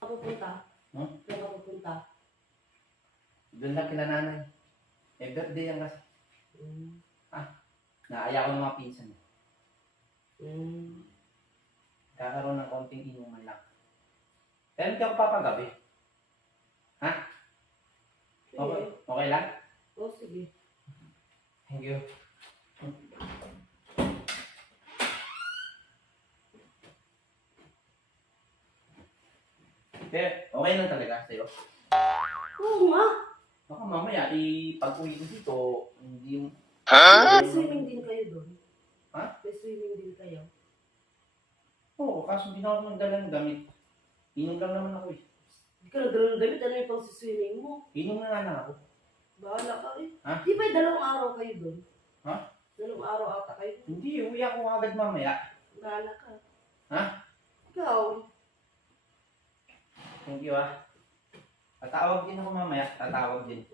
Pupunta? Hmm? Saan ka pupunta? Doon lang kila nanay. Eh, birthday yan kasi. Naaya ko ng mga pinsan. Kakaroon ng konting inuman lang. Pero hindi ako papagabi. Ha? Okay, Sige. okay lang? Oh, sige. Thank you. Pero, okay lang talaga sa'yo. Oo nga. Baka mamaya, pag-uwi ko dito, hindi yung... May swimming din kayo doon. Ha? May swimming din kayo. Oo, kaso hindi na ako magdala ng damit. Inom lang naman ako eh. Hindi ka nagdala ng damit. Ano yung pang swimming mo? Inom na nga lang ako. Bahala ka eh. Ha? Di ba 2 araw kayo doon? Ha? 2 araw ata kayo. Hindi, uwi ako agad mamaya. Bahala ka. Ha? Ikaw. Thank you ah. Tatawag din ako mamaya. Tatawag din.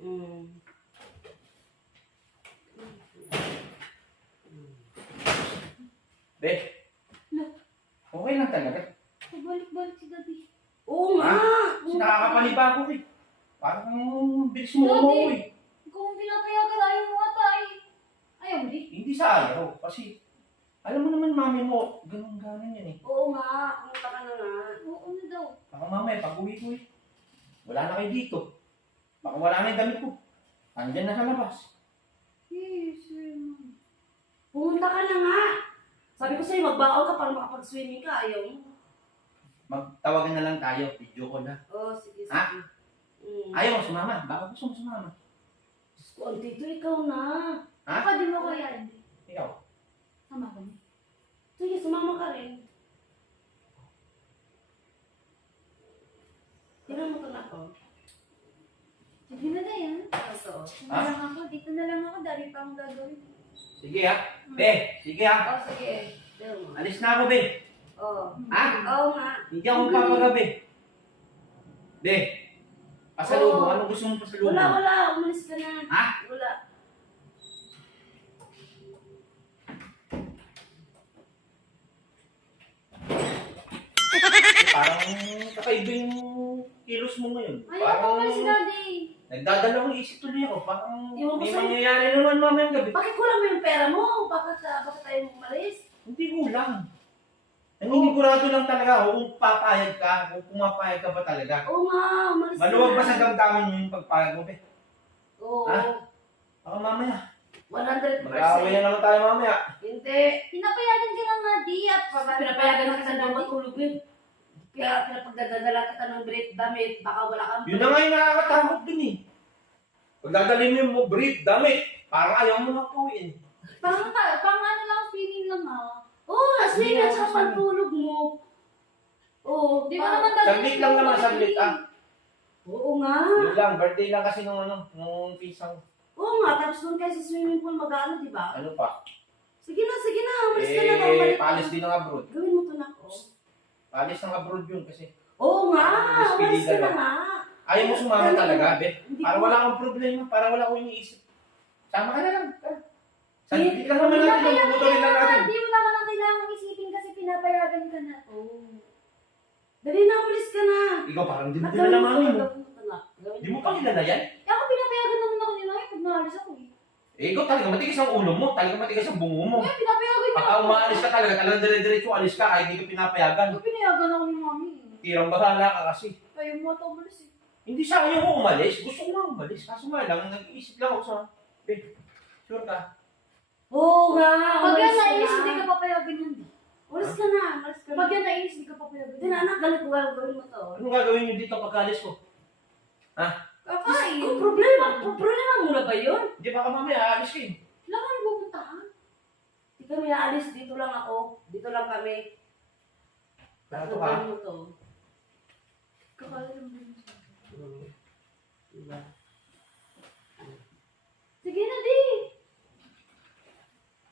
Be, okay lang talaga. Balik-balik si Daddy. Oo nga. Kasi nakakapanibago eh. Parang bilis mo umuwi eh. Kung pinapayagan, ayaw mo ata eh. Ayaw mo di? Hindi sa ayaw. Kasi, alam mo naman mami mo, ganun-ganun yan eh. Oo nga. Pumunta ka na nga. Oo na daw. Baka mamaya, pag-uwi ko eh. Wala na kayo dito. Baka wala na yung damit ko. Andyan na sa labas. Yes, ma'am. Pumunta ka na nga. Sabi ko sa'yo, magbaon ka para makapag-swimming ka. Ayaw mo. Magtawagan na lang tayo. Video ko na. Oo, sige, sige. Ha? Ayaw mo sumama. Baka gusto mo sumama. Oh, dito ikaw na. Ha? Baka di mo kaya hindi. Ikaw. Sama ko niya. Sige, sumama ka rin. Tingnan mo ito na ako. Sige na na yan. Ito. Dito na lang ako. Dito na lang ako. Dali pa akong gagawin. Sige ha. Be, sige ha. Oh, sige. Tingnan mo. Alis na ako, be. Oh. Ha? Oo nga. Hindi ako papagabi. Be, pasalubong. Oo. Ano gusto mong pasalubong? Wala. Umalis ka na. Ha? Wala. Parang kakaiba yung kilos mo ngayon. Ayaw ko pala si Daddy. Nagdadalawang isip tuloy ako. Parang Ewan ko may sa'yo. mangyayari naman mamayang gabi. Bakit kulang mo yung pera mo? Bakit tayo umalis? Hindi kulang. Naninigurado lang talaga ako kung papayag ka, kung pumapayag ka ba talaga. Oo nga, umalis ka Maluwag na. ba sa damdamin mo yung pagpayag mo, be? Oo. Ha? Baka mamaya. 100%. Mag-aaway na naman tayo mamaya. Hindi. Pinapayagan ka lang nga di. At Pinapayagan na kita na matulog yun. Kaya pinapagdadala kita ng brief damit, baka wala kang... Yun na nga yung nakakatakot dun eh. Pag dadalhin mo yung brief, damit, parang ayaw mo na pauwiin. pang ano lang, swimming lang ha. Oo, aswin Hindi at ako sa sasali. pantulog mo. Oo. Di ba naman Daddy? Saglit lang naman, saglit ah. Oo nga. Yun lang, birthday lang kasi nung nung pisang. Oo nga, tapos doon kayo sa swimming pool mag-ano, di ba? Ano pa? Sige na, umalis ka na. Balik ka. Palis din ng abroad. Gawin mo to na ako. Palis ng abroad yun kasi. Oo nga, Mas umalis ka pili na ka nga. Ayaw mo sumama talaga, be. Hindi Para ko- wala kang problema, para wala akong iniisip. Sama ka na lang. Hindi. Saglit lang naman natin, mabutuloy lang natin. Di wala ka lang kailangan isipin kasi pinapayagan ka na. Oo. Dali na, umalis ka na. Ikaw parang di mo At kilala gawin mami mo. gawin mo to na. Gawin Di mo to. pa kilala yan? Eh ako pinapayagan naman ako ni Mami pag maalis ako eh. Eh, ikaw talaga matigas ang ulo mo, talaga matigas ang bungo mo. Eh, pinapayagan niya Pagka umaalis ka talagang dire-diretso alis ka, ay hindi ka pinapayagan. Ako pinayagan ako ni Mami. Tirang bahala ka kasi. Ayaw mo ata umalis eh. Hindi sa ayaw ko umalis, gusto ko nga umalis. Kaso nga lang, nag-iisip lang ako sa, sure ka? Oo nga, Pag yan umalis ka nainis, na. hindi ka papayagan yan. Umalis ka na, umalis ka na. Pag yan nainis, hindi ka papayagan Hindi na, anak, ganito gawin mo to. Anong gagawin niyo dito pagkalis ko? Kakain. Kung problema mo na ba yun? Hindi baka mamaya aalis ka eh. Wala kang pupuntahan. Hindi kami naalis, dito lang ako. Dito lang kami. Dato Gawin ka. mo to. Kakain lang din. Diba? Sige na, di.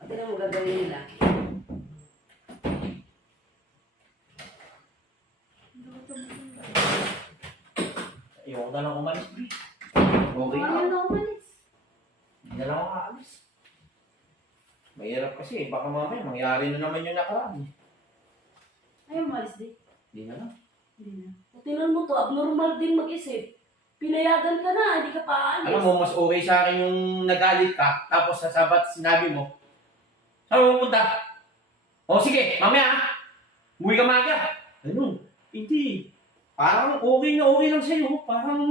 At tingnan mo gagawin nila. Ayoko na lang umalis, Bri. Okay Ayaw na. na umalis. Hindi na lang ako aalis. Mahirap kasi eh. Baka mamaya mangyari na naman yung nakaraan. Ayaw malis din. Hindi na lang. Hindi na. Tingnan mo to, abnormal din mag-isip. Pinayagan ka na, hindi ka pa aalis. Alam mo, mas okay sa akin yung nagalit ka, tapos sasabat sinabi mo, saan mo pupunta? O sige, mamaya, umuwi ka maaga. Ano? Hindi. Parang okay lang sa'yo. Parang...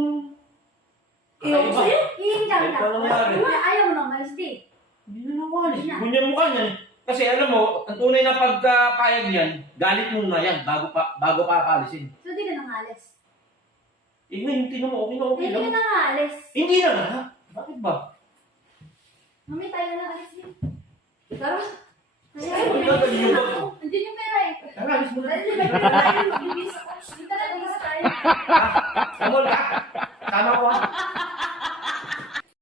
Ewan ko sa'yo. Hihinga Ay, na. paano nangyari? Ayaw mo na umalis din. Hindi na nawalis. Hindi na. Ganyan mukha niyan. Kasi alam mo, ang tunay na pagkapayag niyan, galit muna yan bago pa paalisin. So, di ka nang alis. Eh ngayon, tingnan mo, okay Hindi ka lang. nang alis. Hindi na nga. Bakit ba? Mami, tayo na lang alis din. Tara. Kaya, Ay, gagawin yung bag mo. Hindi yung pera eh. Tara, alis mo na. Dahil may pinayagan, magbibisa ko. Dito na, isa tayo.